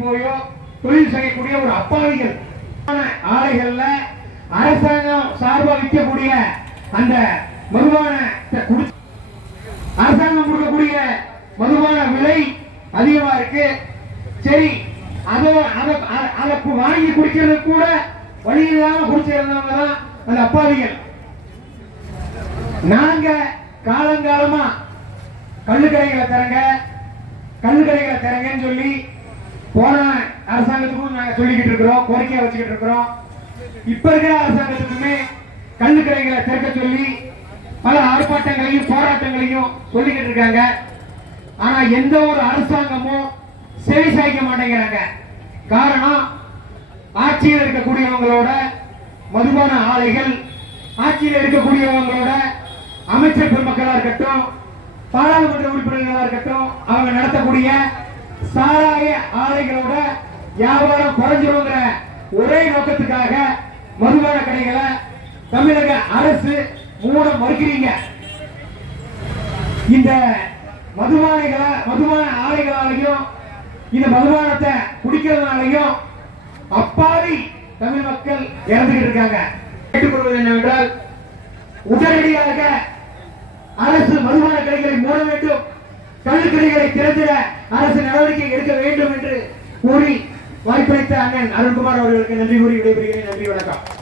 போயோ தொழில் செய்யக்கூடிய ஒரு அப்பாவிகள். ஆலைகள்ல அரசாங்கம் சார்பா விற்கக்கூடிய அந்த மதுபானத்தை குடி அரசாங்கம் கொடுக்கக்கூடிய மதுபான விலை அதிகமா இருக்கு. சரி அதை வாங்கி குடிக்கிறது கூட வழி இல்லாம குடிச்சிருந்தவங்க தான் அந்த அப்பாவிகள். நாங்க காலங்காலமா கல்லுக்கடைகளை தரங்க கல்லுக்கடைகளை தரங்கன்னு சொல்லி போன அரசாங்கத்துக்கும் நாங்க சொல்லிக்கிட்டு இருக்கிறோம் கோரிக்கையா வச்சுக்கிட்டு இருக்கிறோம். இப்ப இருக்கிற அரசாங்கத்துக்குமே கல்லுக்கடைகளை திறக்க சொல்லி பல ஆர்ப்பாட்டங்களையும் போராட்டங்களையும் சொல்லிக்கிட்டு இருக்காங்க. ஆனா எந்த ஒரு அரசாங்கமும் செவி சாய்க்க மாட்டேங்கிறாங்க. காரணம் ஆட்சியில் இருக்கக்கூடியவங்களோட மதுபான ஆலைகள் ஆட்சியில் இருக்கக்கூடியவங்களோட அமைச்சர் பெருமக்களா இருக்கட்டும் பாராளுமன்ற உறுப்பினர்களா இருக்கட்டும் அவங்க நடத்தக்கூடிய சாராய ஆலைகளோட வியாபாரம் குறைஞ்சிருங்கிற ஒரே நோக்கத்துக்காக மதுபான கடைகளை தமிழக அரசு மூட மறுக்கிறீங்க. இந்த மதுபானைகளை மதுபான ஆலைகளாலையும் இந்த மதுபானத்தை குடிக்கிறதுனாலையும் அப்பாவி தமிழ் மக்கள் இறந்துகிட்டு இருக்காங்க. கேட்டுக்கொள்வது என்னவென்றால் உடனடியாக அரசு மதுபான கடைகளை மூட வேண்டும். கள்ளுக்கடைகளை திறந்திட அரசு நடவடிக்கை எடுக்க வேண்டும் என்று கூறி வாய்ப்பளித்த அண்ணன் அருண்குமார் அவர்களுக்கு நன்றி கூறி விடைபெறுகிறேன். நன்றி வணக்கம்.